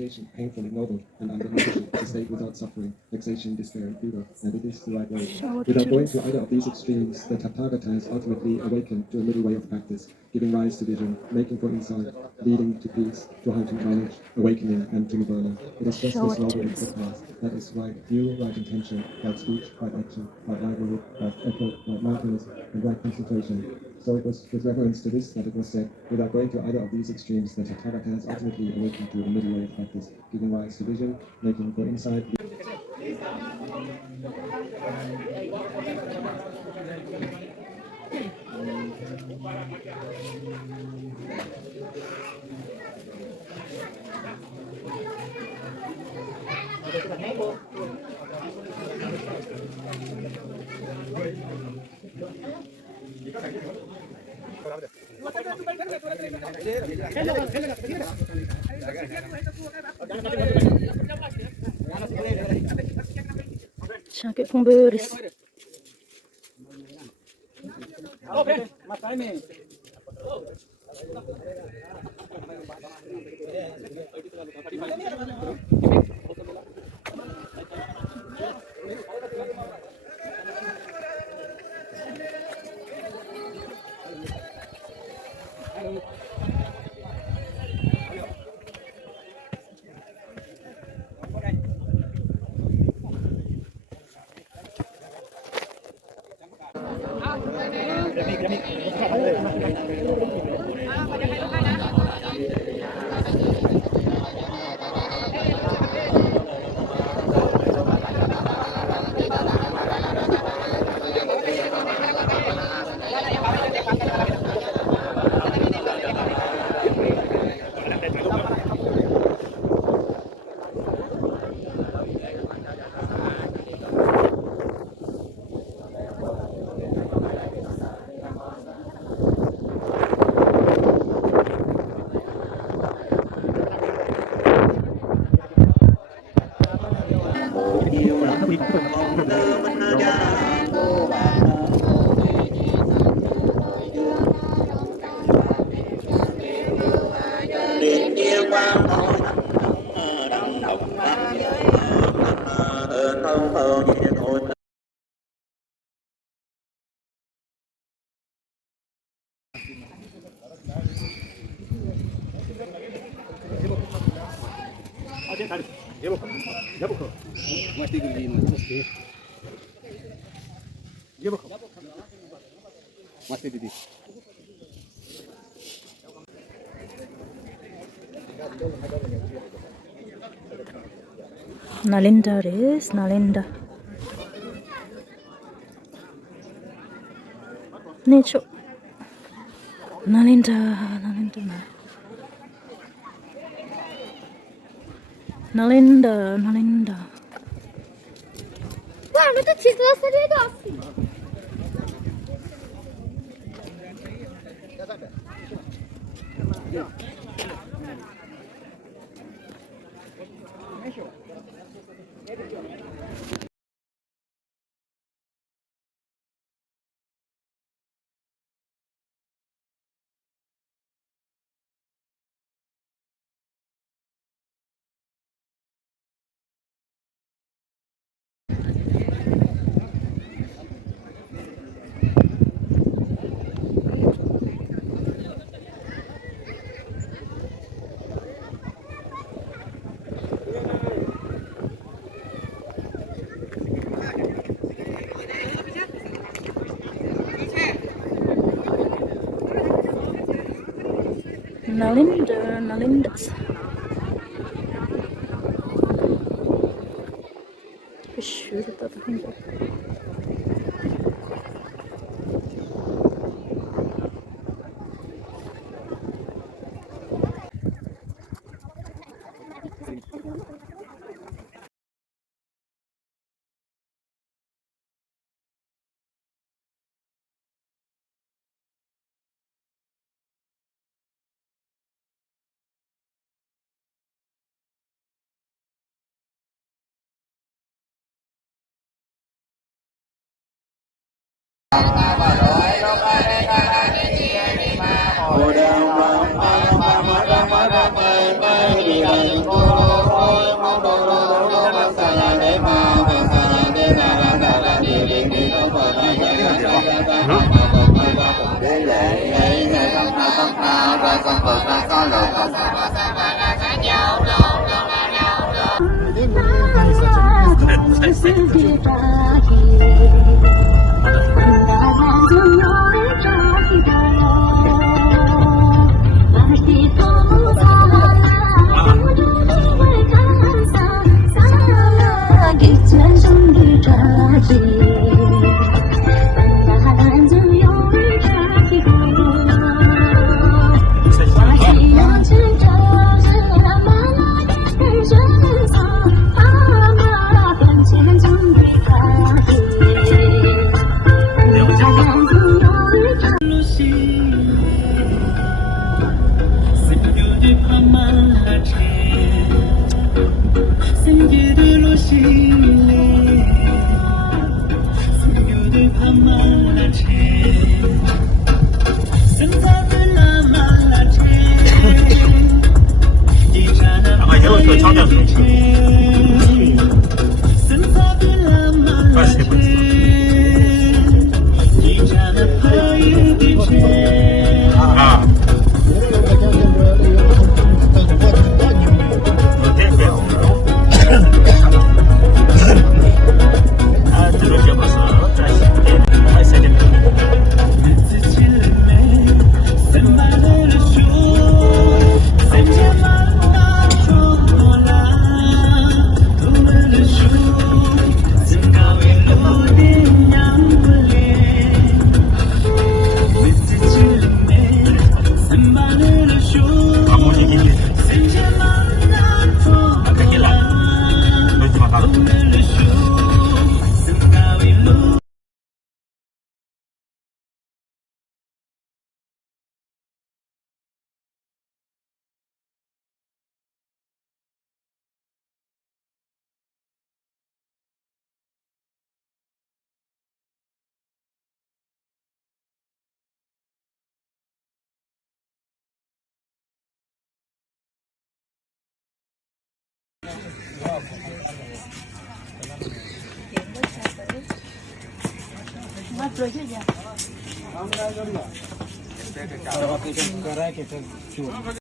purification, painfully noble and unbeneficial, to state without suffering, vexation, despair, and fever, and it is the right way. Without going to either of these extremes, the Tathagata has ultimately awakened to a middle way of practice, giving rise to vision, making for insight, leading to peace, to heightened knowledge, awakening, and to nirvana. It is just this noble path that is right view, right intention, right speech, right action, right livelihood, right effort, right mindfulness, and right concentration. So it was with reference to this that it was said, without going to either of these extremes, the Tathagata has ultimately awakened to a middle way of practice, giving rise to vision, making for insight. Sakit pong beris. Nalinda is Nalinda. Necho. Nalinda, Nalinda. Nalinda, Nalinda. Guarda, tu ci devo stare addosso. Nalinda, Nalinda. Şurada da Hãy subscribe cho kênh Ghiền Mì Gõ để không bỏ lỡ những video hấp dẫn. करा के फिर